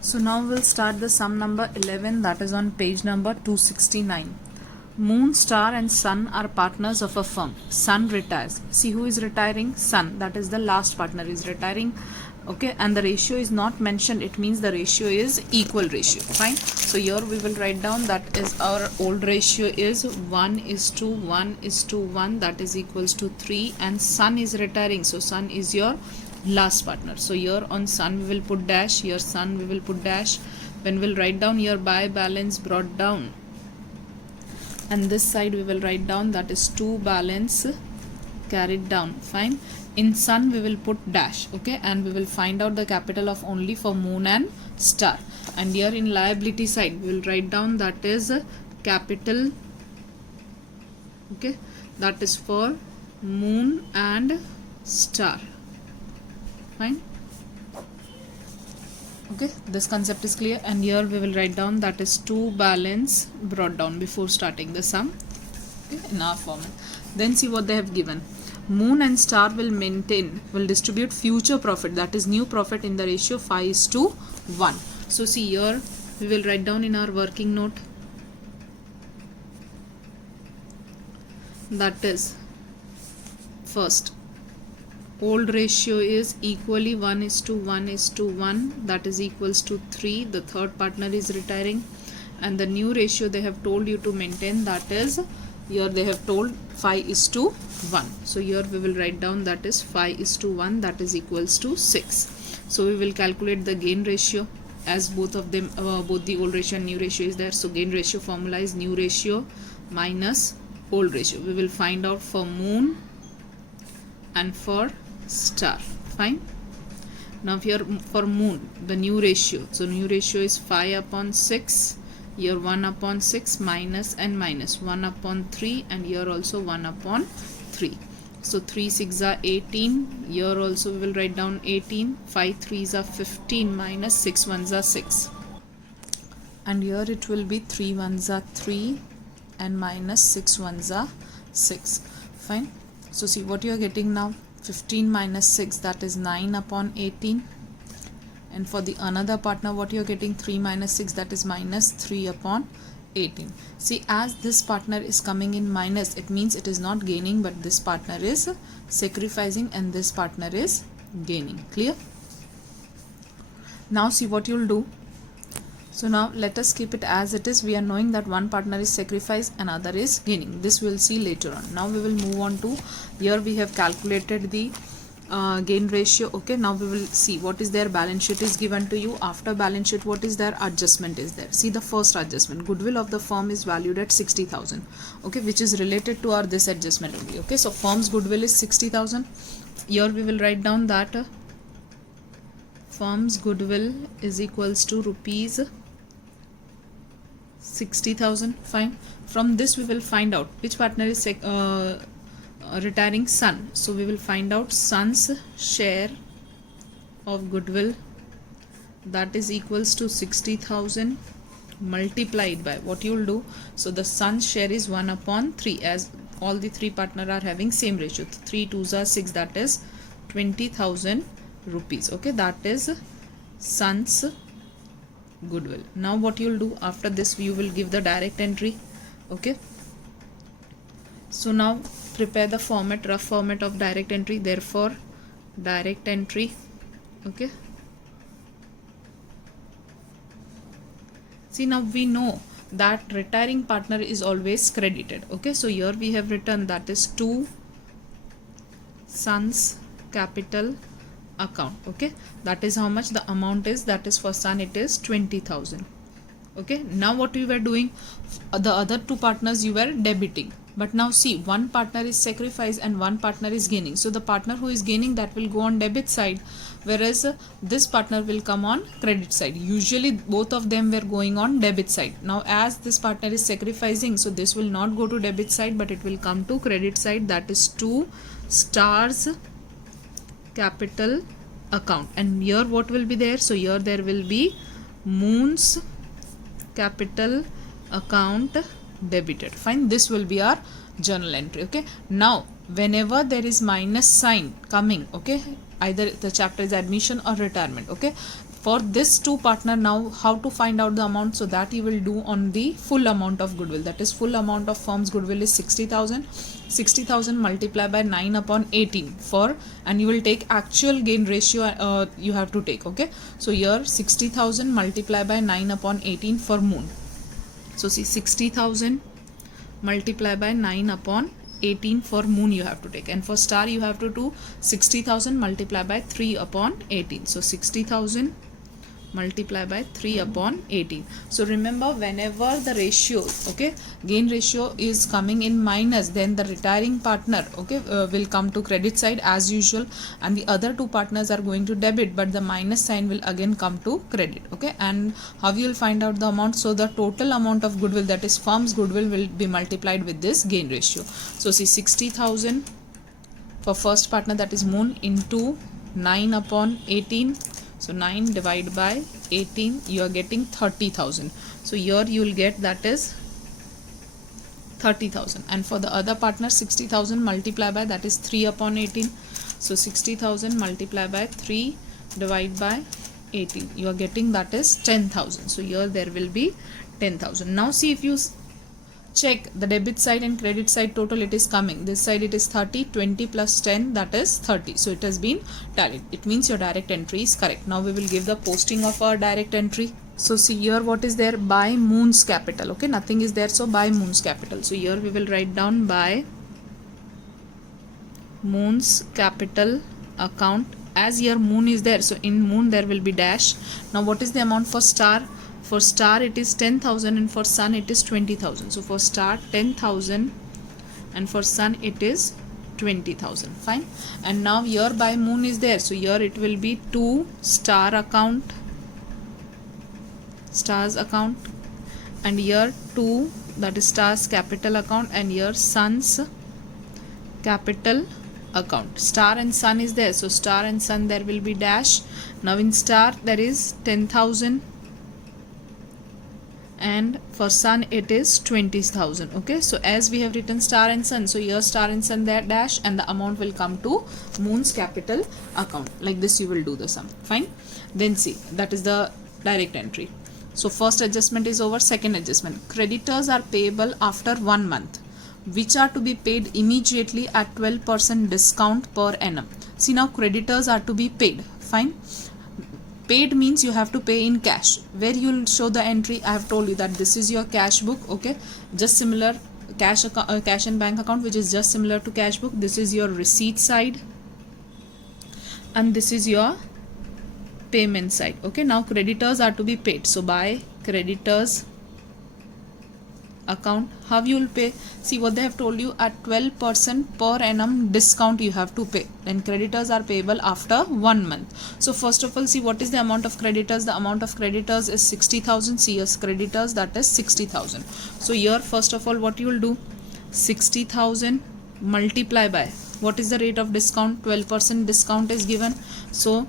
So now we'll start the sum number 11, that is on page number 269. Moon, star and sun are partners of a firm. Sun retires. See who is retiring? Sun. That is the last partner is retiring. Okay, and the ratio is not mentioned. It means the ratio is equal ratio. Fine. So here we will write down that is our old ratio is 1:1:1, that is equals to 3, and sun is retiring. So sun is your last partner. So here on sun we will put dash, here sun we will put dash. When we'll write down here by balance brought down, and this side we will write down that is to balance carried down. Fine. In sun we will put dash, okay, and we will find out the capital of only for moon and star. And here in liability side we will write down that is capital, okay, that is for moon and star. Fine. Okay, this concept is clear. And here we will write down that is to balance brought down before starting the sum, okay, in our format. Then see what they have given. Moon and star will distribute future profit, that is new profit, in the ratio 5:1. So see here we will write down in our working note that is first old ratio is equally 1:1:1, that is equals to 3. The third partner is retiring, and the new ratio they have told you to maintain, that is here they have told 5:1. So here we will write down that is 5:1, that is equals to 6. So we will calculate the gain ratio, as both of them both the old ratio and new ratio is there. So gain ratio formula is new ratio minus old ratio. We will find out for moon and for star. Fine. Now here for moon the new ratio, so new ratio is 5/6, here 1/6 minus and minus 1/3, and here also 1/3. So 3 6 are 18, here also we will write down 18, 5 3s are 15 minus 6 1s are 6, and here it will be 3 1s are 3 and minus 6 1s are 6. Fine. So see what you are getting now, 15 minus 6, that is 9/18, and for the another partner what you are getting, 3 minus 6, that is minus 3/18. See, as this partner is coming in minus, it means it is not gaining, but this partner is sacrificing and this partner is gaining. Clear? Now see what you will do. So now let us keep it as it is. We are knowing that one partner is sacrificed, another is gaining. This we will see later on. Now we will move on to, here we have calculated the gain ratio. Okay, now we will see what is their balance sheet is given to you. After balance sheet what is their adjustment is there. See the first adjustment, goodwill of the firm is valued at 60,000, okay, which is related to our this adjustment only. Okay, so firm's goodwill is 60,000. Here we will write down that firm's goodwill is equals to rupees 60,000. Fine. From this we will find out which partner is retiring, sun. So we will find out sun's share of goodwill, that is equals to 60,000 multiplied by what you will do. So the sun's share is 1/3, as all the three partner are having same ratio. 3 2s are 6, that is 20,000 rupees. Okay, that is sun's goodwill. Now what you will do after this, you will give the direct entry. Okay, so now prepare the format, rough format of direct entry. Therefore direct entry, okay. See, now we know that retiring partner is always credited. Okay, so here we have written that is to sun's capital account. Okay, that is how much the amount is, that is for sun it is 20,000. Okay, now what we were doing, the other two partners you were debiting, but now see, one partner is sacrificed and one partner is gaining. So the partner who is gaining, that will go on debit side, whereas this partner will come on credit side. Usually both of them were going on debit side. Now as this partner is sacrificing, so this will not go to debit side, but it will come to credit side, that is to star's capital account. And here what will be there, so here there will be moon's capital account debited. Fine, this will be our journal entry. Okay, now whenever there is minus sign coming, okay, either the chapter is admission or retirement, okay, For this two partner, now how to find out the amount? So that you will do on the full amount of goodwill. That is, full amount of firm's goodwill is 60,000. 60,000 multiplied by 9 upon 18 for, and you will take actual gain ratio you have to take. Okay, so here 60,000 multiplied by 9 upon 18 for moon. So see, 60,000 multiplied by 9 upon 18 for moon you have to take, and for star you have to do 60,000 multiplied by 3 upon 18. So 60,000 multiply by 3 upon 18. So remember, whenever the ratio, okay, gain ratio is coming in minus, then the retiring partner, okay, will come to credit side as usual, and the other two partners are going to debit, but the minus sign will again come to credit. Okay, and how you will find out the amount? So the total amount of goodwill, that is firm's goodwill, will be multiplied with this gain ratio. So see, 60,000 for first partner, that is moon, into 9 upon 18. So 9 divided by 18, you are getting 30,000. So here you will get, that is 30,000. And for the other partner, 60,000 multiplied by, that is 3 upon 18. So 60,000 multiplied by 3 divided by 18, you are getting, that is 10,000. So here there will be 10,000. Now see, if you check the debit side and credit side total, it is coming. This side it is 30, 20 plus 10, that is 30. So it has been tallied. It means your direct entry is correct. Now we will give the posting of our direct entry. So see here what is there, by moon's capital. Okay, nothing is there, so by moon's capital. So here we will write down by moon's capital account. As here moon is there, so in moon there will be dash. Now what is the amount for star? For star it is 10,000, and for sun it is 20,000. So for star 10,000, and for sun it is 20,000. Fine. And now here by moon is there, so here it will be to star account, stars account, and here to, that is stars capital account, and here sun's capital account. Star and sun is there, so star and sun there will be dash. Now in star there is 10,000, and for sun it is 20,000. Okay, so as we have written star and sun, so here star and sun there dash, and the amount will come to moon's capital account. Like this you will do the sum. Fine. Then see, that is the direct entry. So first adjustment is over. Second adjustment, creditors are payable after 1 month, which are to be paid immediately at 12% discount per annum. See, now creditors are to be paid. Fine. Paid means you have to pay in cash. Where you will show the entry, I have told you that this is your cash book. Okay, just similar cash and bank account, which is just similar to cash book. This is your receipt side, and this is your payment side. Okay, now creditors are to be paid, so by creditors account, how you will pay? See what they have told you, at 12% per annum discount you have to pay. Then creditors are payable after 1 month. So first of all, see what is the amount of creditors. The amount of creditors is 60,000. CS creditors, that is 60,000. So here first of all what you will do, 60,000 multiply by, what is the rate of discount? 12% discount is given. So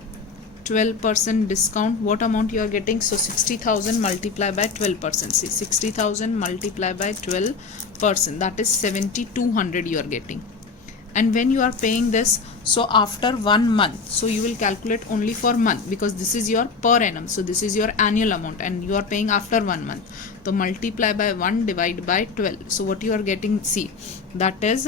12% discount, what amount you are getting? So 60,000 multiplied by 12%. See, 60,000 multiplied by 12%, that is 7,200 you are getting. And when you are paying this, so after 1 month, so you will calculate only for month, because this is your per annum, so this is your annual amount, and you are paying after 1 month. So multiply by 1 divided by 12. So what you are getting, see, that is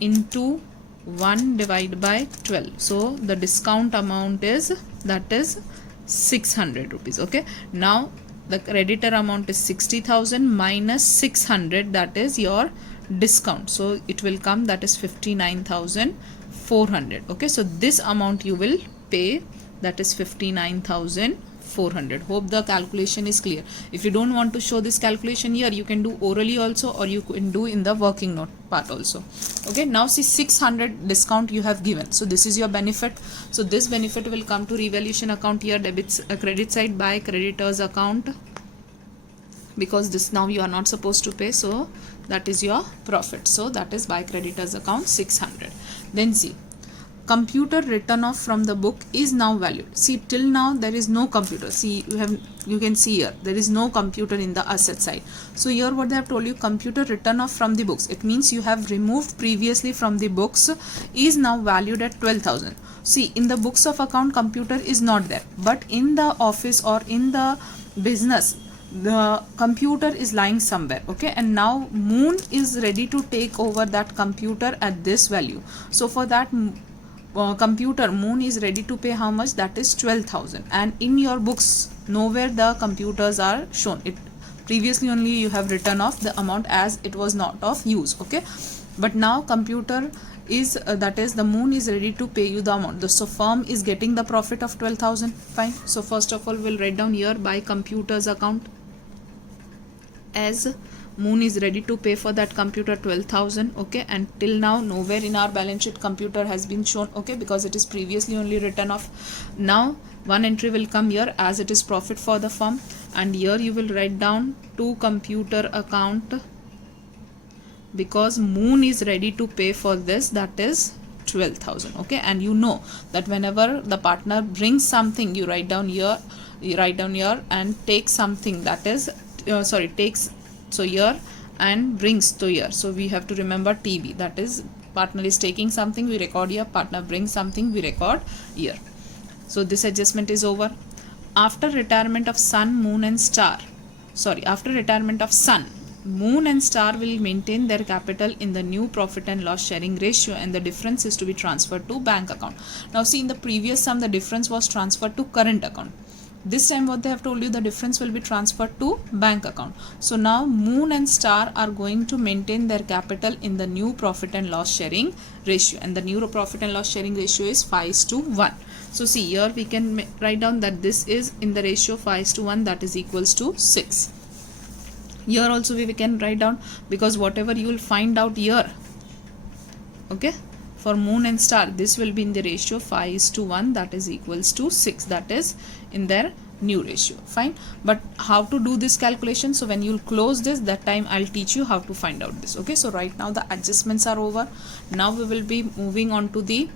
into 1 divided by 12. So the discount amount is, that is 600 rupees. Okay, now the creditor amount is 60,000 minus 600, that is your discount. So it will come, that is 59,400. Okay, so this amount you will pay, that is 59,400. Hope the calculation is clear. If you don't want to show this calculation here, you can do orally also, or you can do in the working note part also. Okay, now see, 600 discount you have given, so this is your benefit. So this benefit will come to revaluation account here, debits credit side by creditors account, because this now you are not supposed to pay, so that is your profit. So that is by creditors account 600. Then see, computer written off from the book is now valued. See, till now there is no computer. See, you can see here there is no computer in the asset side. So here what they have told you, computer written off from the books, it means you have removed previously from the books, is now valued at 12,000. See, in the books of account computer is not there, but in the office or in the business the computer is lying somewhere. Okay, and now Moon is ready to take over that computer at this value. So for that computer, Moon is ready to pay how much? That is 12,000. And in your books nowhere the computers are shown. It previously only you have written off the amount as it was not of use. Okay, but now computer is that is the Moon is ready to pay you the amount. So firm is getting the profit of 12,000. Fine. So first of all we'll write down here by computers account, as Moon is ready to pay for that computer 12,000. Okay, and till now nowhere in our balance sheet computer has been shown. Okay, because it is previously only written off. Now one entry will come here as it is profit for the firm, and here you will write down to computer account because Moon is ready to pay for this, that is 12,000. Okay, and you know that whenever the partner brings something, you write down here and takes something, that is takes, so here and brings to here. So we have to remember TB, that is partner is taking something, we record here, partner brings something, we record here. So this adjustment is over. After retirement of Sun, Moon and Star, after retirement of Sun, Moon and Star will maintain their capital in the new profit and loss sharing ratio, and the difference is to be transferred to bank account. Now see, in the previous sum the difference was transferred to current account. This time what they have told you, the difference will be transferred to bank account. So now Moon and Star are going to maintain their capital in the new profit and loss sharing ratio, and the new profit and loss sharing ratio is 5:1. So see, here we can write down that this is in the ratio 5:1, that is equals to 6. Here also we can write down, because whatever you will find out here, okay, for Moon and Star, this will be in the ratio 5:1, that is equals to 6, that is in their new ratio. Fine. But how to do this calculation? So when you will close this, that time I'll teach you how to find out this. Okay, so right now the adjustments are over. Now we will be moving on to the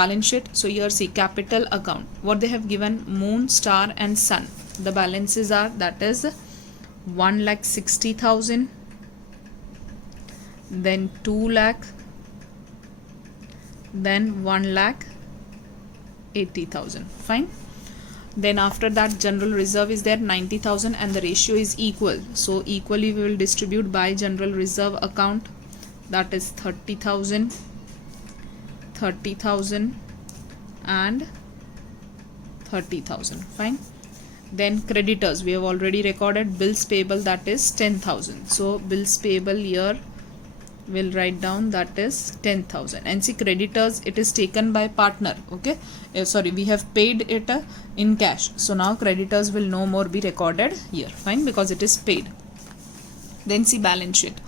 balance sheet. So here see, capital account, what they have given, Moon, Star and Sun, the balances are, that is 1,60,000, then 2 lakh, then 1,80,000. Fine. Then after that general reserve is there 90,000, and the ratio is equal. So equally we will distribute by general reserve account, that is 30,000, 30,000 and 30,000. Fine. Then creditors, we have already recorded bills payable, that is 10,000. So bills payable here will write down, that is 10,000. And see, creditors, it is taken by partner. Okay, we have paid it in cash. So now creditors will no more be recorded here. Fine, because it is paid. Then see, balance sheet,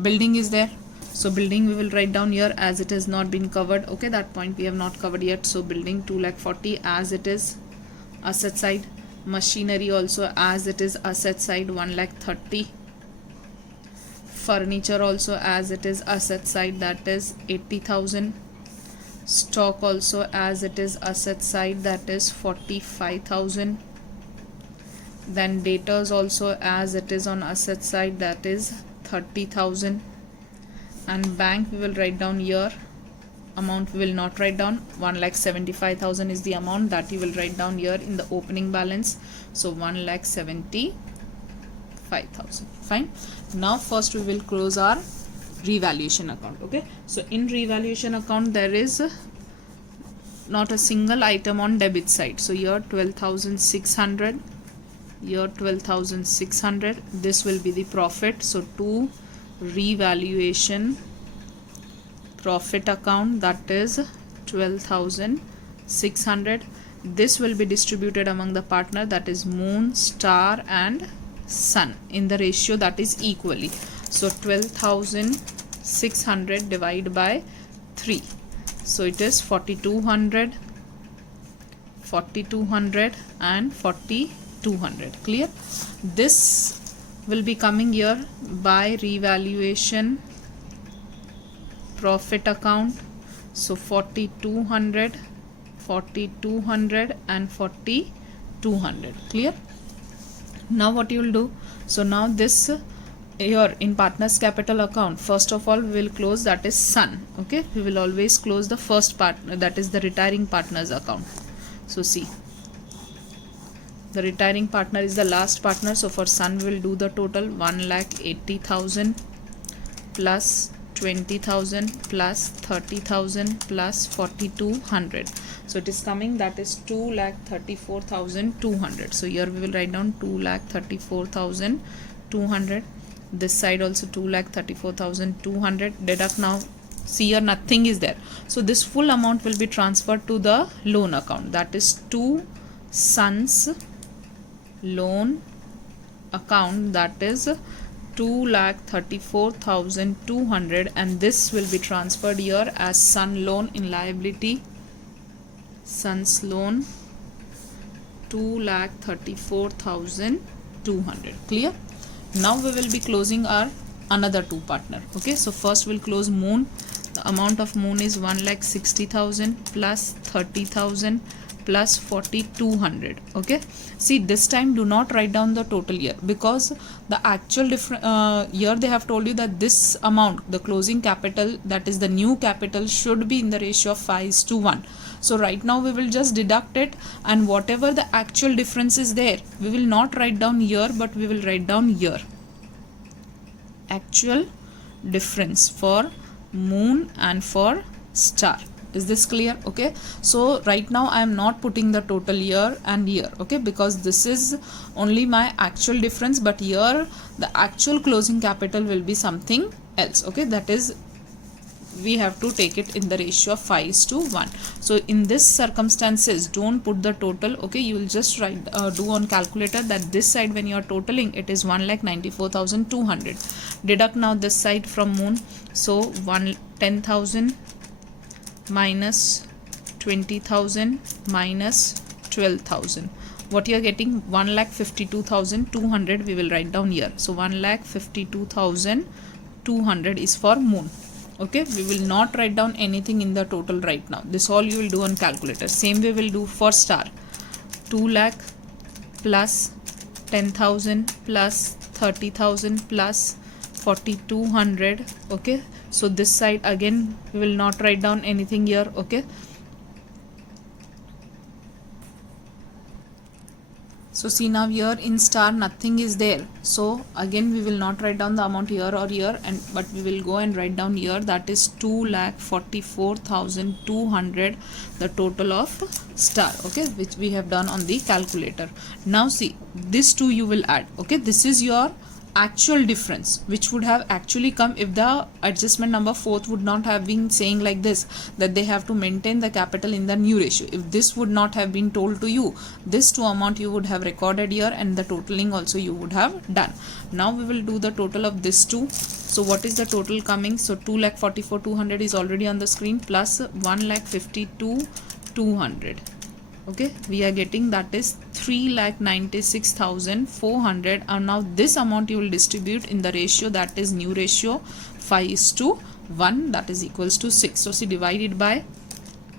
building is there. So building we will write down here as it has not been covered. Okay, that point we have not covered yet. So building 2,40,000 as it is asset side. Machinery also as it is asset side 1,30,000. Furniture also as it is asset side, that is 80,000. Stock also as it is asset side, that is 45,000. Then debtors also as it is on asset side, that is 30,000. And bank we will write down here, amount we will not write down, 1,75,000 is the amount that you will write down here in the opening balance. So 1,75,000. Fine. Now first we will close our revaluation account. Okay, so in revaluation account there is not a single item on debit side. So here 12,600, here 12,600, this will be the profit. So to revaluation profit account, that is 12,600. This will be distributed among the partner, that is Moon, Star and Sun, in the ratio that is equally. So 12,600 divided by 3. So it is 4,200, 4,200 and 4,200. Clear? This will be coming here by revaluation profit account. So 4200, 4200 and 4200. Clear? Now what you will do, so now this here in partners capital account, first of all we will close, that is Sun. Okay, we will always close the first partner, that is the retiring partners account. So see, the retiring partner is the last partner, so for Sun we will do the total 1,80,000 plus 20,000 plus 30,000 plus 4,200. So it is coming, that is 2,34,200. So here we will write down 2,34,200. This side also 2,34,200. Deduct now. See here nothing is there. So this full amount will be transferred to the loan account. That is to Sun's loan account. That is 2,34,200, and this will be transferred here as Sun loan in liability. Sun's loan 2,34,200. Clear? Now we will be closing our another two partner. Okay, so first we'll close Moon. The amount of Moon is 1,60,000 plus 30,000 plus 4,200. Okay, see this time do not write down the total year, because the actual year they have told you that this amount, the closing capital, that is the new capital, should be in the ratio of 5:1. So right now we will just deduct it, and whatever the actual difference is there, we will not write down year, but we will write down year. Actual difference for Moon and for Star. Is this clear? Okay, so right now I am not putting the total year and year, okay, because this is only my actual difference, but here the actual closing capital will be something else. Okay, that is we have to take it in the ratio of 5:1. So in this circumstances, don't put the total. Okay, you will just write do on calculator that this side when you are totaling it is 1,94,200. Deduct now this side from Moon. So 10,000 minus 20,000 minus 12,000. What you are getting? 1,52,200. We will write down here. So 1,52,200 is for Moon. Okay, we will not write down anything in the total right now. This all you will do on calculator. Same way we will do for Star. 2 lakh plus 10,000 plus 30,000 plus 4,200. Okay, so this side again we will not write down anything here. Okay, so see now here in Star nothing is there, so again we will not write down the amount here or here, and but we will go and write down here, that is 2,44,200, the total of Star. Okay, which we have done on the calculator. Now see, this two you will add. Okay, this is your actual difference which would have actually come if the adjustment number 4th would not have been saying like this, that they have to maintain the capital in the new ratio. If this would not have been told to you, this two amount you would have recorded here, and the totaling also you would have done. Now we will do the total of this two. So what is the total coming? So 2,44,200 is already on the screen, plus 1,52,200. Okay, we are getting, that is 3,96,400, and now this amount you will distribute in the ratio, that is new ratio 5:1, that is equals to 6. So see, divided by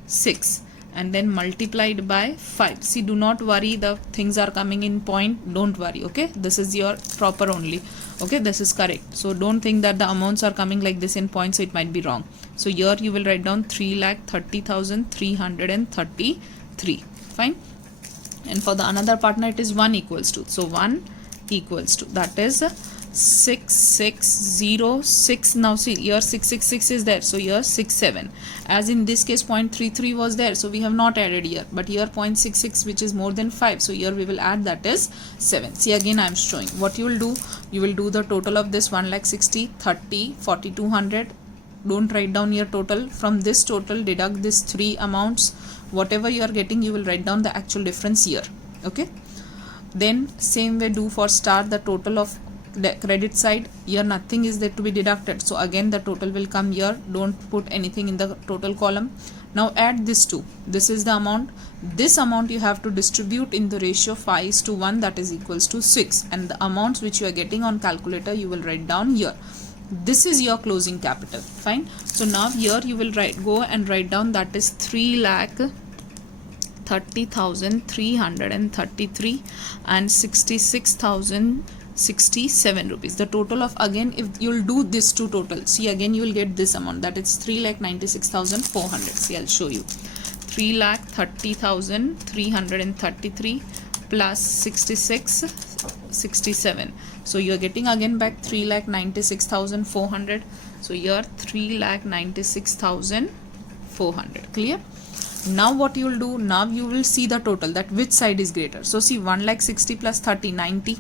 6 and then multiplied by 5. See, do not worry, the things are coming in point, don't worry. Okay, this is your proper only. Okay, this is correct. So don't think that the amounts are coming like this in points, so it might be wrong. So here you will write down 3,30,333. Fine. And for the another partner it is 1 equals to, so 1 equals to, that is 6,606. Now see, here 666 is there, so here 67. As in this case 0.33 was there, so we have not added here, but here 0.66 which is more than 5, so here we will add, that is 7. See, again I am showing what you will do. You will do the total of this 1,60,000, 30, 4,200. Don't write down your total. From this total deduct this three amounts. Whatever you are getting, you will write down the actual difference here. Okay, then same way do for Star. The total of the credit side, here nothing is there to be deducted, so again the total will come here. Don't put anything in the total column. Now add this two. This is the amount. This amount you have to distribute in the ratio 5:1, that is equals to 6, and the amounts which you are getting on calculator you will write down here. This is your closing capital. Fine. So now here you will go and write down that is 3,30,333 and 66,067 rupees. The total of, again, if you'll do this two total, see again you will get this amount, that is 3,96,400. See, I'll show you. 3,30,333 plus 66,67. So you are getting again back 3,96,400. So here 3,96,400. Clear? Now what you will do, now you will see the total, that which side is greater. So see, 1,60,000 plus 30, 90,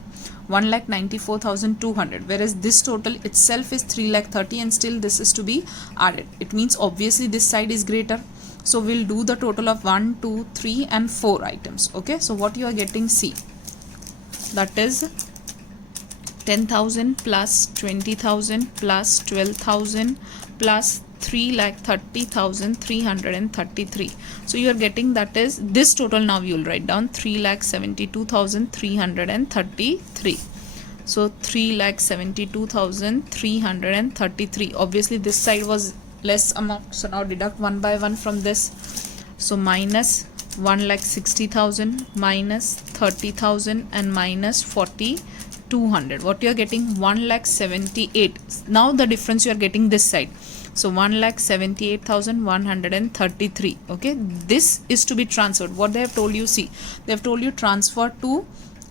1,94,200, whereas this total itself is 3,30,000 and still this is to be added. It means obviously this side is greater. So we'll do the total of 1, 2, 3 and 4 items. Okay, so what you are getting, see, that is 10,000 plus 20,000 plus 12,000 plus 3,30,333. So you are getting, that is this total. Now you will write down 3,72,333. So 3,72,333. Obviously this side was less amount, so now deduct one by one from this. So minus 1,60,000 minus 30,000 and minus 4,200. What you are getting, 1,78,000. Now the difference you are getting this side. So 1,78,133. Okay, this is to be transferred. What they have told you, see, they have told you transfer to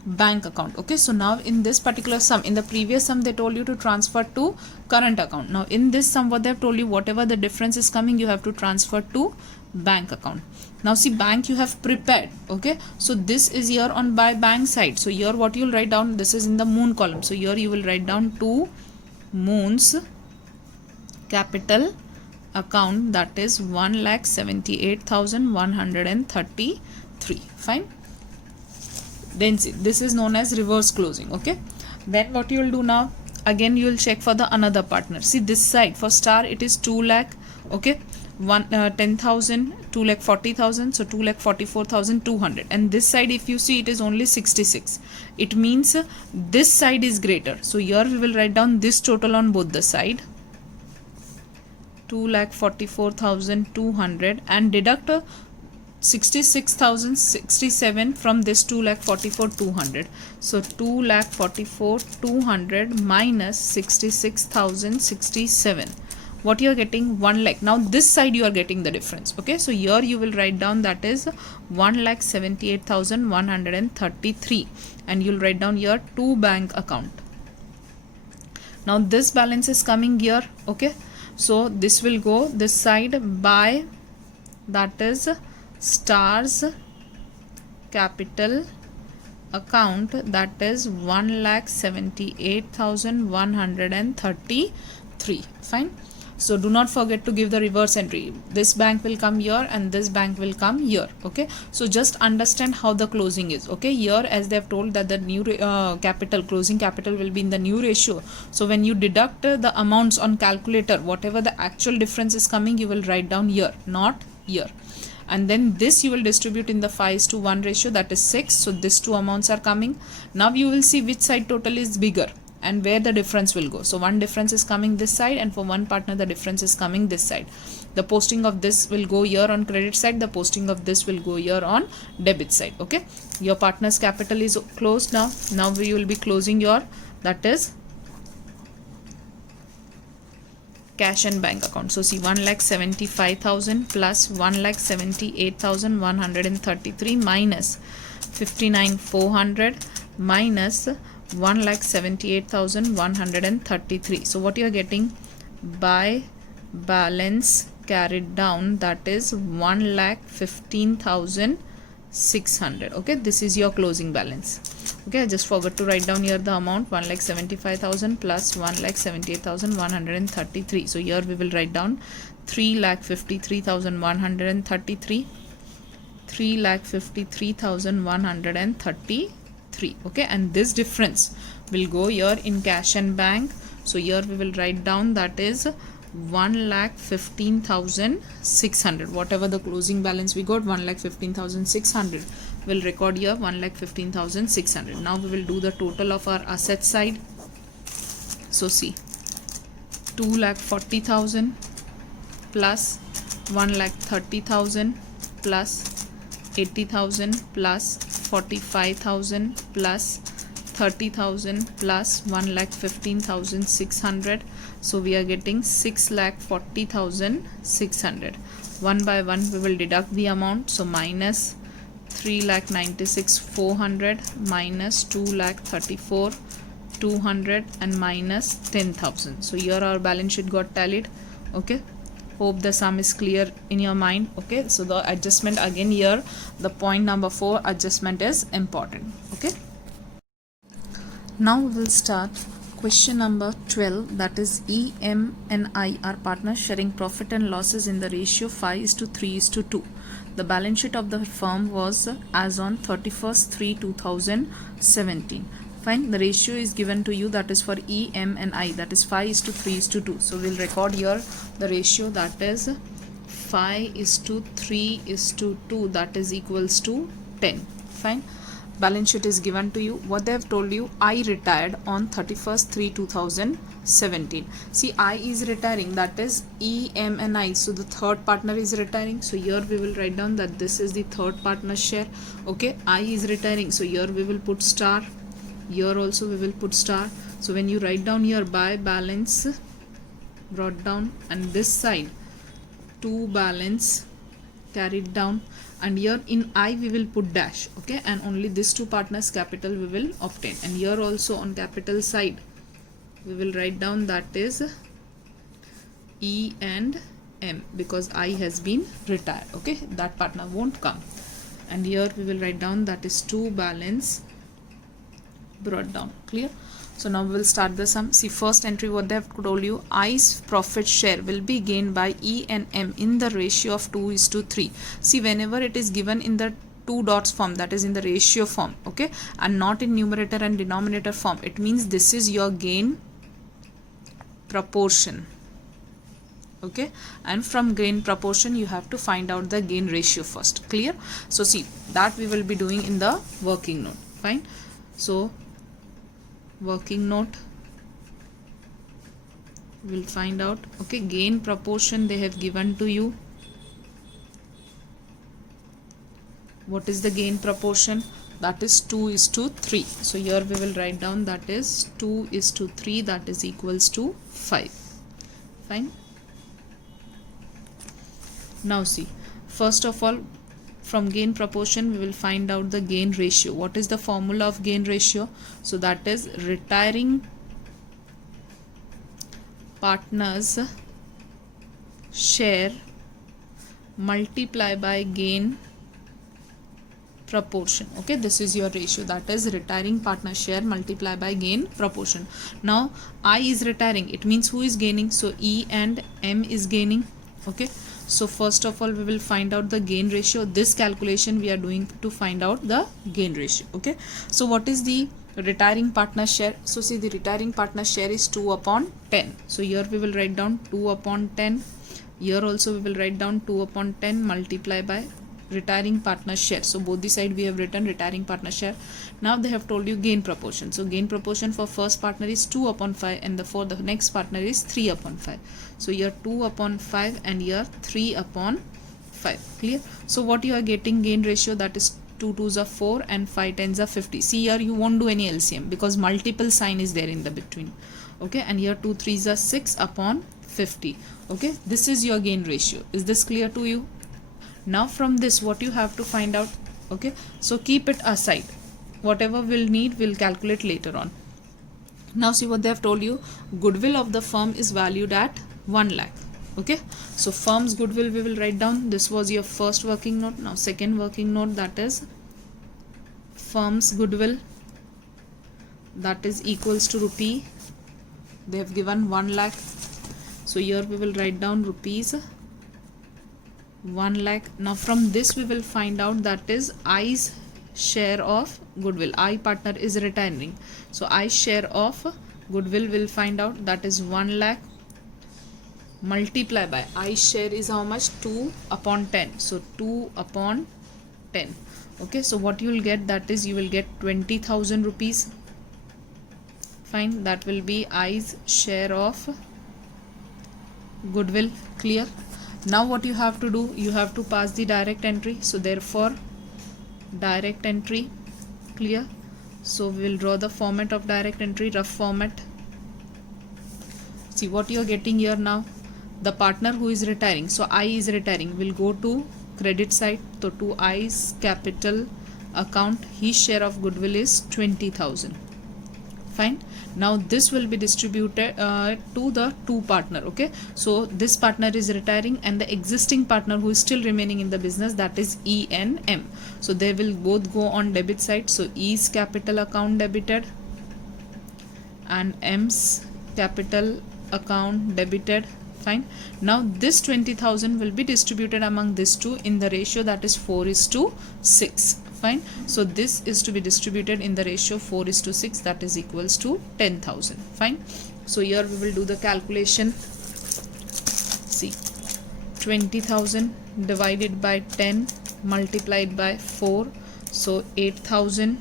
bank account. Okay, so now in this particular sum, in the previous sum they told you to transfer to current account. Now in this sum what they have told you, whatever the difference is coming, you have to transfer to bank account. Now see, bank you have prepared. Okay, so this is here on by bank side. So here what you will write down, this is in the moon column. So here you will write down 2 moons capital account, that is 1,78,133. Fine. Then see, this is known as reverse closing. Okay, then what you will do now, again you will check for the another partner. See this side, for star it is 2 lakh. Okay, 10,000, 2,40,000, so 2,44,200. And this side if you see, it is only 66. It means this side is greater. So here we will write down this total on both the side, 2,44,200, and deduct 66,067 from this 2,44,200. So 2,44,200 minus 66,067. What you are getting, 1 lakh. Now this side you are getting the difference. Okay, so here you will write down that is 1,78,133, and you will write down here to bank account. Now this balance is coming here. Okay, so this will go this side by, that is stars capital account, that is 1,78,133. Fine. So do not forget to give the reverse entry. This bank will come here and this bank will come here. Okay, so just understand how the closing is. Okay, here as they have told that the new capital, closing capital will be in the new ratio. So when you deduct the amounts on calculator, whatever the actual difference is coming, you will write down here, not here. And then this you will distribute in the 5:1 ratio, that is 6. So these two amounts are coming. Now you will see which side total is bigger and where the difference will go. So one difference is coming this side, and for one partner the difference is coming this side. The posting of this will go here on credit side, the posting of this will go here on debit side. Okay, your partner's capital is closed now. Now we will be closing your, that is cash and bank account. So see, 1,75,000 plus 1,78,133 minus 59,400 minus 1,78,133. So what you are getting, by balance carried down, that is 1,15,600. Okay, this is your closing balance. Okay, I just forgot to write down here the amount, 1,75,000 plus 1,78,133. So here we will write down 3,53,133, 3,53,133. Okay, and this difference will go here in cash and bank. So here we will write down that is 1,15,600. Whatever the closing balance we got, 1,15,600, will record here 1,15,600. Now we will do the total of our asset side. So see, 2,40,000 plus 1,30,000 plus 80,000 plus 45,000 plus 30,000 plus 1,15,600. So we are getting 6,40,600. One by one we will deduct the amount. So minus 3,96,400 minus 2,34,200 and minus 10,000. So here our balance sheet got tallied. Okay, hope the sum is clear in your mind. Okay, so the adjustment again here, the point number 4 adjustment is important. Okay, now we will start question number 12, that is E, M and I are partners sharing profit and losses in the ratio 5:3:2. The balance sheet of the firm was as on 31st/3/2017. Fine, the ratio is given to you, that is for E, M and I, that is 5:3:2. So we'll record here the ratio, that is 5:3:2, that is equals to 10. Fine, balance sheet is given to you. What they have told you, I retired on 31st/3/2017. See, I is retiring, that is E, M and I. So the third partner is retiring. So here we will write down that this is the third partner share. Okay, I is retiring. So here we will put star. Here also we will put star. So when you write down here by balance brought down, and this side to balance carried down, and here in I we will put dash. Okay, and only these two partners capital we will obtain. And here also on capital side we will write down that is E and M, because I has been retired. Okay, that partner won't come. And here we will write down that is to balance brought down. Clear? So now we will start the sum. See, first entry, what they have told you, I's profit share will be gained by E and M in the ratio of 2:3. See, whenever it is given in the two dots form, that is in the ratio form, okay, and not in numerator and denominator form, it means this is your gain proportion. Okay, and from gain proportion you have to find out the gain ratio first. Clear? So see, that we will be doing in the working note. Fine, so working note we'll find out. Okay, gain proportion they have given to you. What is the gain proportion? That is 2:3. So here we will write down that is 2:3, that is equals to 5. Fine. Now see, first of all, from gain proportion we will find out the gain ratio. What is the formula of gain ratio? So that is retiring partners share multiply by gain proportion. Okay, this is your ratio, that is retiring partner share multiply by gain proportion. Now I is retiring, it means who is gaining? So E and M is gaining. Okay, so first of all we will find out the gain ratio. This calculation we are doing to find out the gain ratio. Okay, so what is the retiring partner share? So see, the retiring partner share is 2/10. So here we will write down 2/10. Here also we will write down 2/10 multiply by retiring partner share. So both the side we have written retiring partner share. Now they have told you gain proportion. So gain proportion for first partner is 2/5 and for the next partner is 3/5. So here 2/5 and here 3/5. Clear? So what you are getting gain ratio, that is 2 2s are 4 and 5 10s are 50. See, here you won't do any LCM because multiple sign is there in the between. Okay, and here 2 3s are 6/50. Okay, this is your gain ratio. Is this clear to you? Now from this what you have to find out. Okay, so keep it aside. Whatever we'll need we'll calculate later on. Now see what they have told you. Goodwill of the firm is valued at 1 lakh. Okay, so firm's goodwill we will write down. This was your first working note. Now second working note, that is firm's goodwill, that is equals to rupee. They have given 1 lakh. So here we will write down rupees 1 lakh. Now from this we will find out that is I's share of goodwill. I partner is retiring, so I's share of goodwill will find out, that is 1 lakh multiply by I's share is how much? 2/10. So 2/10. Okay, so what you will get, that is you will get 20,000 rupees. Fine, that will be I's share of goodwill. Clear? Now what you have to do, you have to pass the direct entry. So therefore direct entry. Clear? So we will draw the format of direct entry, rough format. See what you are getting here now. The partner who is retiring, so I is retiring, will go to credit side. So to I's capital account, his share of goodwill is 20,000. Fine. Now this will be distributed to the two partner. Okay, so this partner is retiring and the existing partner who is still remaining in the business, that is E and M. So they will both go on debit side. So E's capital account debited and M's capital account debited. Fine. Now this 20,000 will be distributed among these two in the ratio that is 4:6. Fine. So this is to be distributed in the ratio 4:6, that is equals to 10,000. Fine. So here we will do the calculation. See, 20,000 divided by 10 multiplied by 4, so 8,000,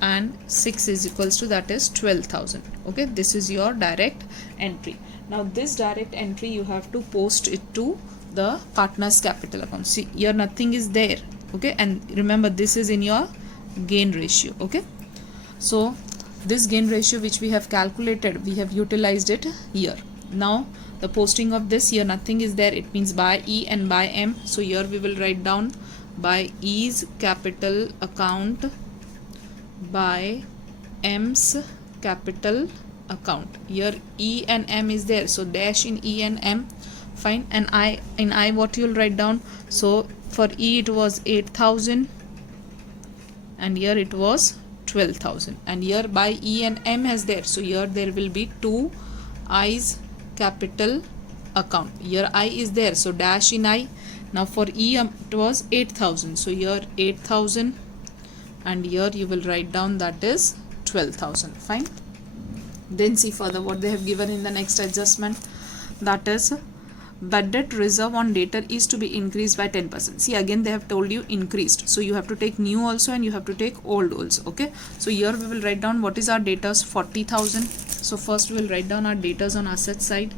and 6 is equals to, that is 12,000. Okay, this is your direct entry. Now this direct entry you have to post it to the partner's capital account. See, here nothing is there. Okay, and remember this is in your gain ratio. Okay, so this gain ratio which we have calculated, we have utilized it here. Now the posting of this, here nothing is there, it means by E and by M. So here we will write down by E's capital account, by M's capital account. Here E and M is there, so dash in E and M. Fine. And I, in I, what you will write down, so for E it was 8,000 and here it was 12,000, and here by E and M has there, so here there will be two I's capital account. Here I is there, so dash in I. Now for E it was 8,000, so here 8,000, and here you will write down that is 12,000. Fine. Then see further what they have given in the next adjustment, that is bad debt reserve on debtor is to be increased by 10%. See, again they have told you increased, so you have to take new also and you have to take old also. Okay, so here we will write down what is our debtors, 40,000. So first we will write down our debtors on asset side,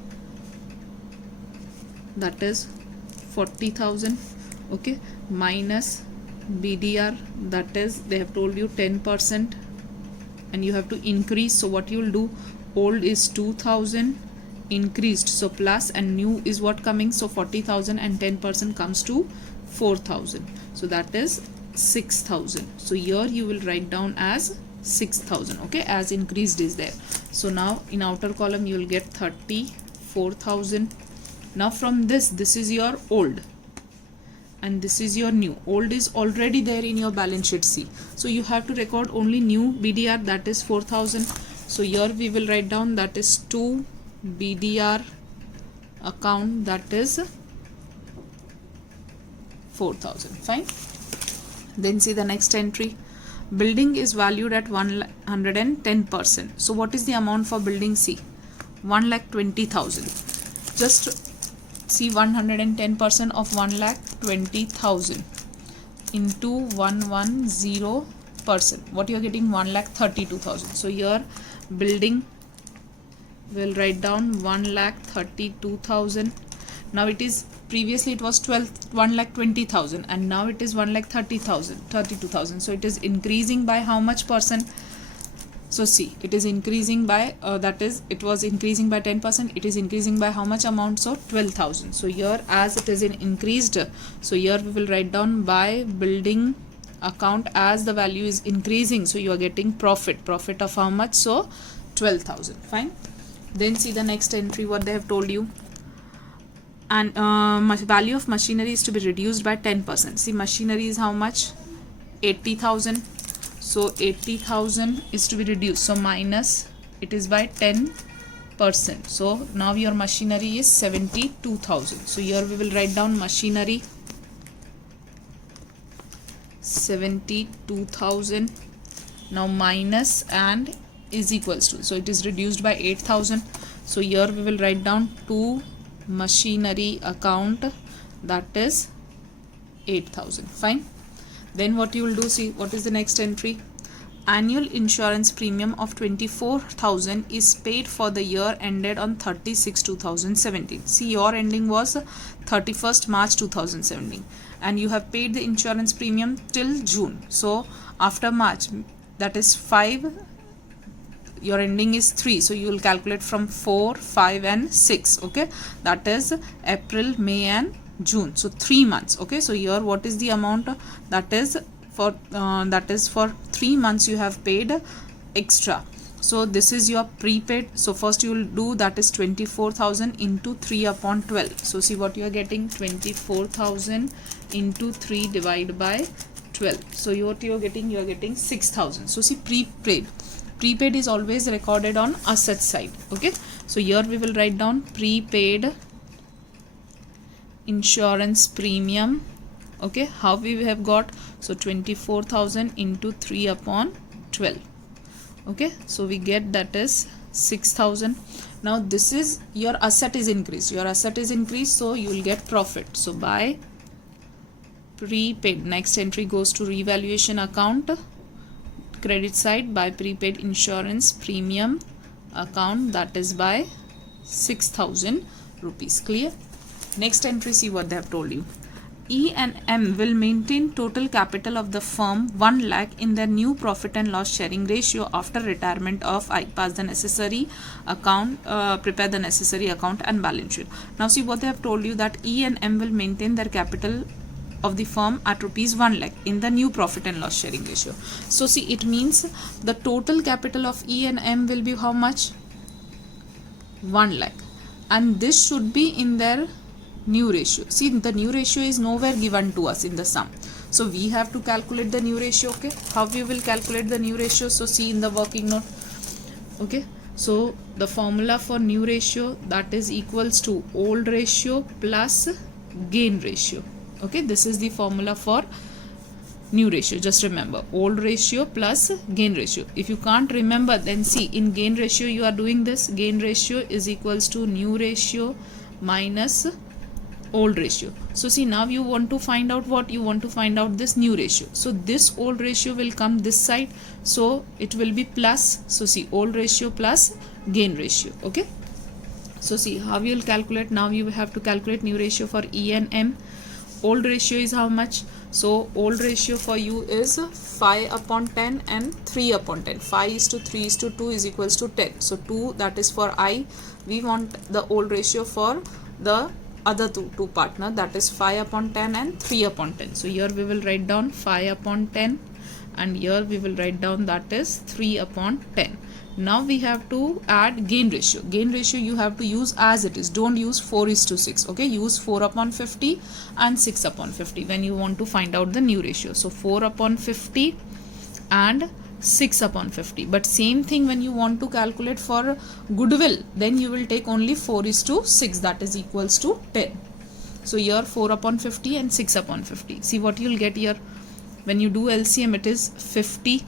that is 40,000. Okay, minus BDR, that is they have told you 10%, and you have to increase. So what you will do, old is 2,000 increased, so plus, and new is what coming, so 40,000 and 10% comes to 4,000, so that is 6,000. So here you will write down as 6,000. Okay, as increased is there. So now in outer column you will get 34,000. Now from this is your old and this is your new. Old is already there in your balance sheet, see, so you have to record only new BDR, that is 4,000. So here we will write down that is 2 BDR account, that is 4,000. Fine. Then see the next entry, building is valued at 110%. So what is the amount for building? See, 1,20,000. Just see, 110% of 1,20,000 into 110%, what you are getting, 1,32,000. So here building will write down 1,32,000. Now it is, previously it was 1,20,000 and now it is 1,32,000. So it is increasing by how much percent? So see, it is increasing by that is, it was increasing by 10%, it is increasing by how much amount? So 12,000. So here as it is increased, so here we will write down by building account, as the value is increasing, so you are getting profit of how much? So 12,000. Fine. Then see the next entry, what they have told you, and value of machinery is to be reduced by 10%. See, machinery is how much? 80,000. So 80,000 is to be reduced, so minus, it is by 10%. So now your machinery is 72,000. So here we will write down machinery 72,000. Now minus and is equals to, so it is reduced by 8,000. So here we will write down to machinery account, that is 8,000. Fine. Then what you will do, see what is the next entry, annual insurance premium of 24,000 is paid for the year ended on 30/6/2017. See, your ending was 31st March 2017 and you have paid the insurance premium till June. So after March, that is 5, your ending is 3, so you will calculate from 4, 5 and 6. Okay, that is April, May and June. So 3 months. Okay, so here what is the amount that is for 3 months you have paid extra. So this is your prepaid. So first you will do, that is 24,000 into 3/12. So see what you are getting, 24,000 into 3 divided by 12. So what you are getting, you are getting 6,000. So see, prepaid is always recorded on asset side. Okay, so here we will write down prepaid insurance premium. Okay, how we have got, so 24,000 into 3/12. Okay, so we get that is 6,000. Now this is your asset is increased, so you will get profit. So by prepaid, next entry goes to revaluation account, credit side, by prepaid insurance premium account, that is by 6,000 rupees. Clear? Next entry, see what they have told you. E and M will maintain total capital of the firm 1 lakh in their new profit and loss sharing ratio after retirement of I. Pass the necessary account, prepare the necessary account and balance sheet. Now see what they have told you, that E and M will maintain their capital of the firm at rupees 1 lakh in the new profit and loss sharing ratio. So see, it means the total capital of E and M will be how much? 1 lakh, and this should be in their new ratio. See, the new ratio is nowhere given to us in the sum, so we have to calculate the new ratio. Okay, how we will calculate the new ratio? So see in the working note. Okay, so the formula for new ratio, that is equals to old ratio plus gain ratio. Okay, this is the formula for new ratio. Just remember, old ratio plus gain ratio. If you can't remember, then see, in gain ratio you are doing this. Gain ratio is equals to new ratio minus old ratio. So see, now you want to find out what? You want to find out this new ratio. So this old ratio will come this side, so it will be plus. So see, old ratio plus gain ratio. Okay, so see how you will calculate. Now you have to calculate new ratio for E and M. Old ratio is how much? So old ratio for you is 5/10 and 3/10. 5:3:2 is equals to 10. So 2, that is for I. We want the old ratio for the other two partner, that is 5/10 and 3/10. So here we will write down 5/10 and here we will write down that is 3/10. Now we have to add gain ratio. Gain ratio you have to use as it is. Don't use 4:6. Okay, use 4/50 and 6/50 when you want to find out the new ratio. So 4/50 and 6/50. But same thing when you want to calculate for goodwill, then you will take only 4:6, that is equals to 10. So here 4/50 and 6/50. See what you will get here. When you do LCM, it is 50.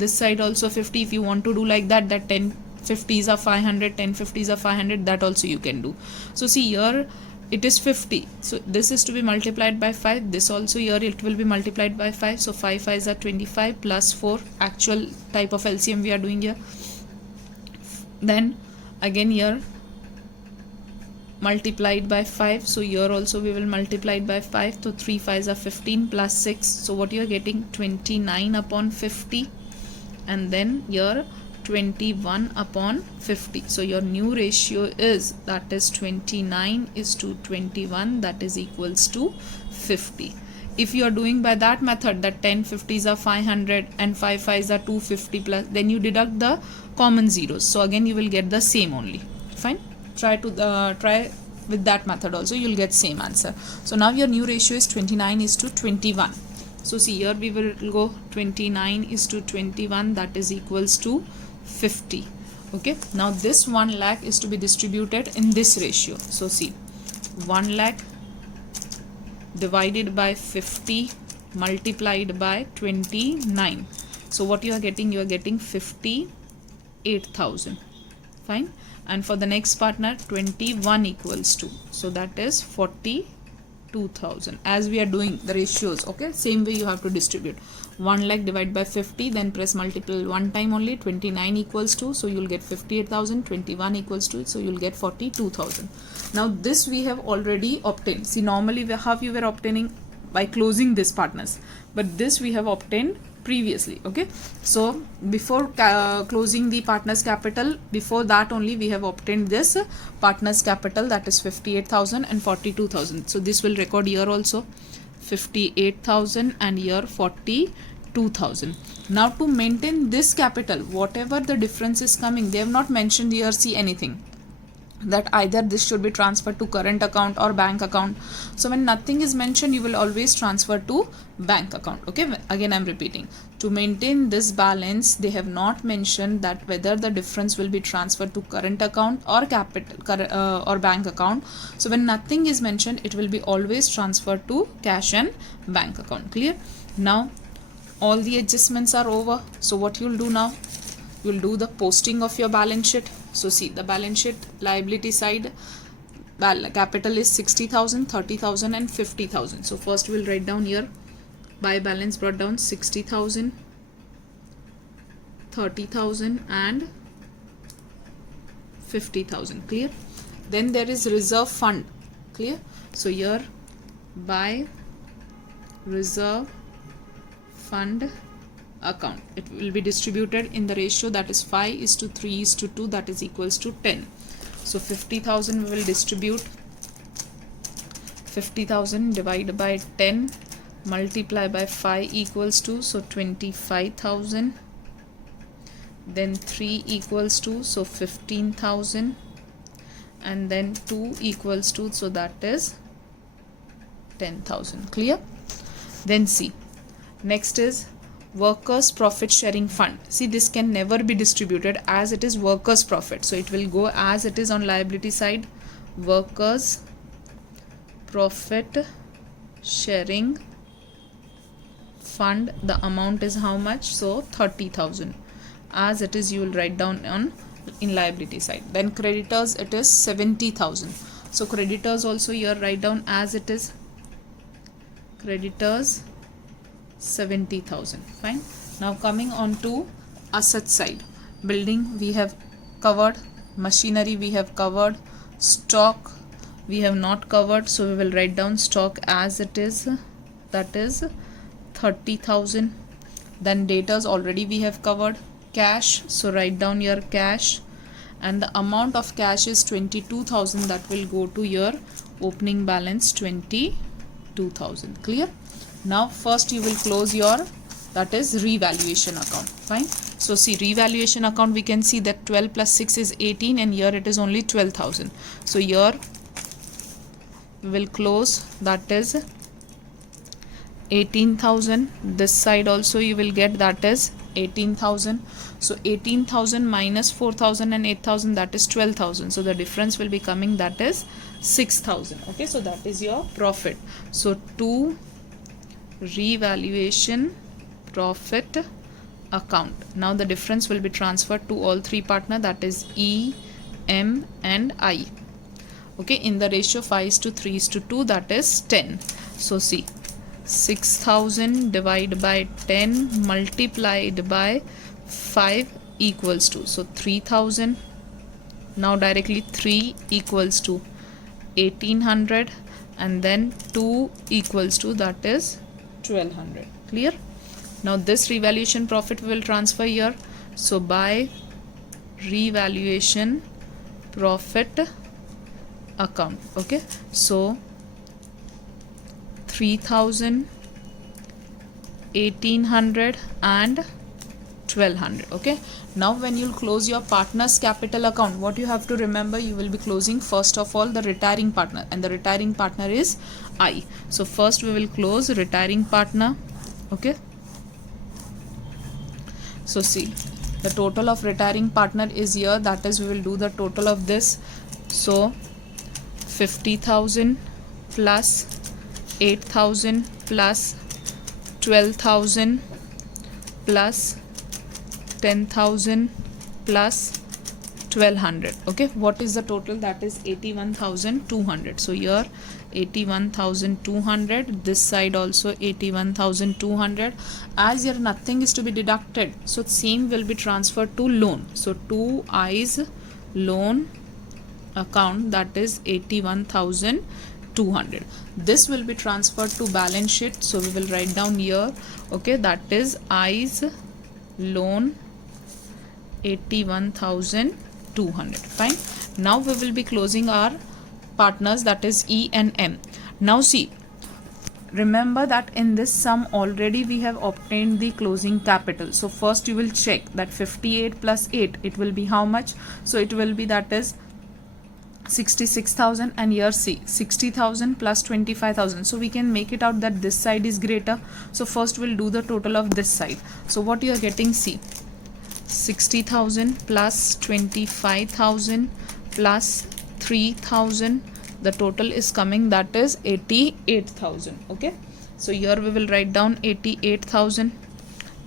This side also 50. If you want to do like that, 10 50s are 500, 10 50s are 500, that also you can do. So see here it is 50, so this is to be multiplied by 5. This also here it will be multiplied by 5. So 5 5s are 25 plus 4, actual type of LCM we are doing here. Then again here multiplied by 5. So here also we will multiply it by 5. So 3 5s are 15 plus 6. So what you are getting? 29/50. And then here 21/50. So your new ratio is, that is 29:21, that is equals to 50. If you are doing by that method, that 10 50s are 500 and 5 5s are 250 plus, then you deduct the common zeros. So again you will get the same only. Fine, try with that method also, you will get same answer. So now your new ratio is 29:21. So see here we will go 29:21, that is equals to 50. Okay, now this 1 lakh is to be distributed in this ratio. So see, 1 lakh divided by 50 multiplied by 29. So what you are getting? You are getting 58,000. Fine. And for the next partner, 21 equals to, so that is 40 42,000 as we are doing the ratios. Okay, same way you have to distribute. 1 lakh divide by 50, then press multiple one time only. 29 equals to, so you'll get 58,000. 21 equals to, so you'll get 42,000. Now this we have already obtained. See, normally how you were obtaining by closing this partners, but this we have obtained previously. Okay, so before closing the partners capital, before that only we have obtained this partners capital, that is 58,000 and 42,000. so this will record here also 58,000 and here 42,000. now to maintain this capital, whatever the difference is coming, they have not mentioned here, see anything that either this should be transferred to current account or bank account. So when nothing is mentioned, you will always transfer to bank account. Okay, again I'm repeating, to maintain this balance, they have not mentioned that whether the difference will be transferred to current account or or bank account. So when nothing is mentioned, it will be always transferred to cash and bank account. Clear? Now all the adjustments are over. So what you'll do now, you'll do the posting of your balance sheet. So see, the balance sheet liability side capital is 60,000, 30,000 and 50,000. So first we'll write down here by balance brought down 60,000, 30,000 and 50,000. Clear? Then there is reserve fund. Clear? So here by reserve fund account, it will be distributed in the ratio that is 5:3:2, that is equals to 10. So 50,000 we will distribute, 50,000 divided by 10 multiply by 5 equals to, so 25,000, then 3 equals to, so 15,000, and then 2 equals to, so that is 10,000. Clear? Then see, next is workers profit sharing fund. See, this can never be distributed as it is workers profit, so it will go as it is on liability side, workers profit sharing fund. The amount is how much? So 30,000. As it is, you will write down on in liability side. Then creditors, it is 70,000. So creditors also here write down as it is, creditors 70,000. Fine. Now coming on to asset side, building we have covered, machinery we have covered, stock we have not covered, so we will write down stock as it is, that is 30,000. Then debtors already we have covered, cash, so write down your cash, and the amount of cash is 22,000, that will go to your opening balance 22,000. Clear? Now first you will close your, that is revaluation account. Fine. So see, revaluation account, we can see that 12 plus 6 is 18 and here it is only 12,000. So here we will close, that is 18,000. This side also you will get, that is 18,000. So 18,000 minus 4,000 and 8,000, that is 12,000. So the difference will be coming, that is 6,000. Okay, so that is your profit. So to revaluation profit account, now the difference will be transferred to all three partner, that is E, M and I. Okay, in the ratio 5:3:2, that is 10. So see, 6,000 divided by 10 multiplied by 5 equals to, so 3,000. Now directly 3 equals to 1,800 and then 2 equals to, that is 1,200. Clear? Now this revaluation profit we will transfer here. So by revaluation profit account. Okay, so 3,000, 1,800 and 1,200. Okay, now when you'll close your partner's capital account, what you have to remember, you will be closing first of all the retiring partner, and the retiring partner is I. So first we will close retiring partner. Okay, so see, the total of retiring partner is here, that is we will do the total of this. So 50,000 plus 8,000 plus 12,000 plus 10,000 plus 1200. Okay, what is the total? That is 81,200. So here 81,200, this side also 81,200. As here nothing is to be deducted, so same will be transferred to loan. So to I's loan account, that is 81,200. This will be transferred to balance sheet, so we will write down here, okay, that is I's loan 81,200. Fine. Now we will be closing our partners, that is E and M. Now see, remember that in this sum already we have obtained the closing capital. So first you will check that 58 plus 8, it will be how much? So it will be, that is 66,000, and here see 60,000 plus 25,000. So we can make it out that this side is greater. So first we'll do the total of this side. So what you are getting, see, 60,000 plus 25,000 plus 3,000, the total is coming, that is 88,000. Okay, so here we will write down 88,000.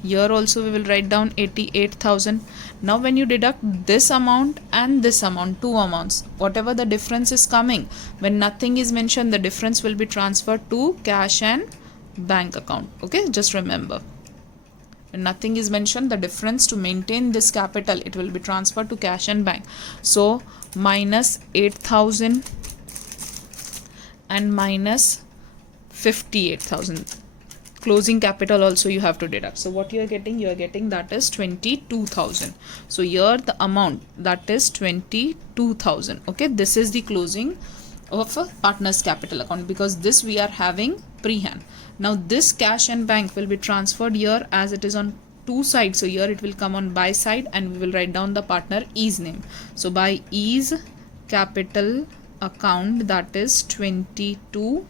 Here also we will write down 88,000. Now when you deduct this amount and this amount, two amounts, whatever the difference is coming, when nothing is mentioned, the difference will be transferred to cash and bank account. Okay, just remember, when nothing is mentioned, the difference to maintain this capital, it will be transferred to cash and bank. So minus 8,000 and minus 58,000. Closing capital also you have to deduct. So what you are getting? You are getting, that is 22,000. So here the amount, that is 22,000. Okay, this is the closing of a partner's capital account, because this we are having pre-hand. Now this cash and bank will be transferred here, as it is on two sides. So here it will come on buy side, and we will write down the partner E's name. So by E's capital account, that is 22,000.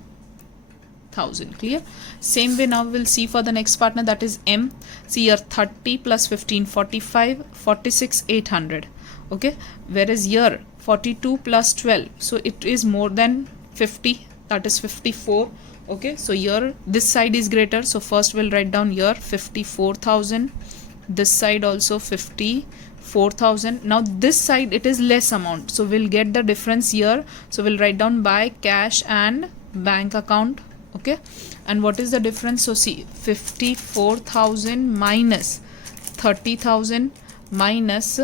Clear? Same way now we will see for the next partner, that is M. See here 30 plus 15, 45, 46, 800. Okay, whereas here 42 plus 12, so it is more than 50, that is 54. Okay, so here this side is greater, so first we'll write down here 54,000, this side also 54,000. Now this side it is less amount, so we'll get the difference here. So we'll write down by cash and bank account. Okay, and what is the difference? So see, 54,000 minus 30,000 minus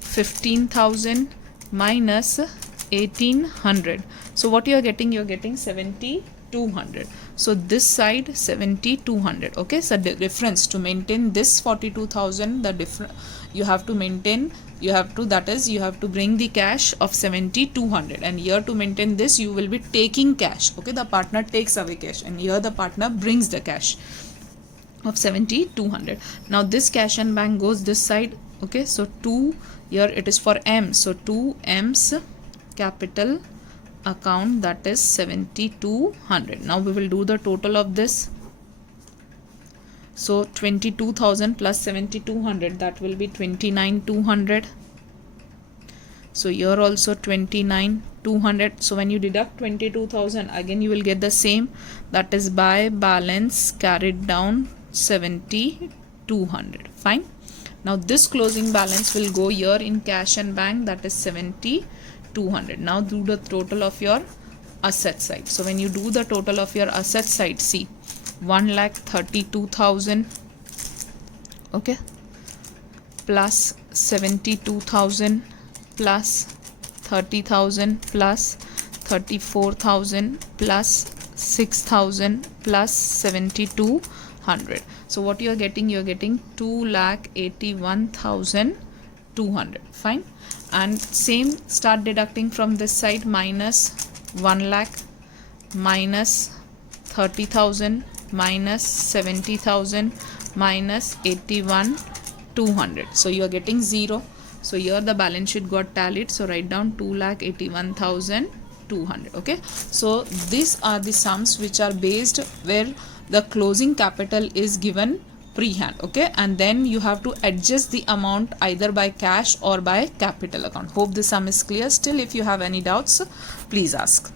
15,000 minus 1,800. So what you are getting? You are getting 7,200. So this side 7,200. Okay, so the difference to maintain this 42,000, the difference you have to maintain, that is you have to bring the cash of 7,200, and here to maintain this you will be taking cash. Okay, the partner takes away cash, and here the partner brings the cash of 7,200. Now this cash and bank goes this side. Okay, so 2, here it is for M, so 2 M's capital account, that is 7,200. Now we will do the total of this. So 22,000 plus 7,200, that will be 29,200. So here also 29,200. So when you deduct 22,000, again you will get the same, that is by balance carried down 7,200. Fine. Now this closing balance will go here in cash and bank, that is 7,200. Now do the total of your asset side. So when you do the total of your asset side, see, 1,32,000, okay, plus 72,000 plus 30,000 plus 34,000 plus 6,000 plus 7,200. So what you are getting? You are getting 2,81,200. Fine. And same, start deducting from this side, minus 1 lakh minus 30,000 minus 70,000 minus 81,200. So you are getting 0. So here the balance sheet got tallied. So write down 2,81,200. Okay. So these are the sums which are based where the closing capital is given pre-hand. Okay, and then you have to adjust the amount either by cash or by capital account. Hope the sum is clear. Still, if you have any doubts, please ask.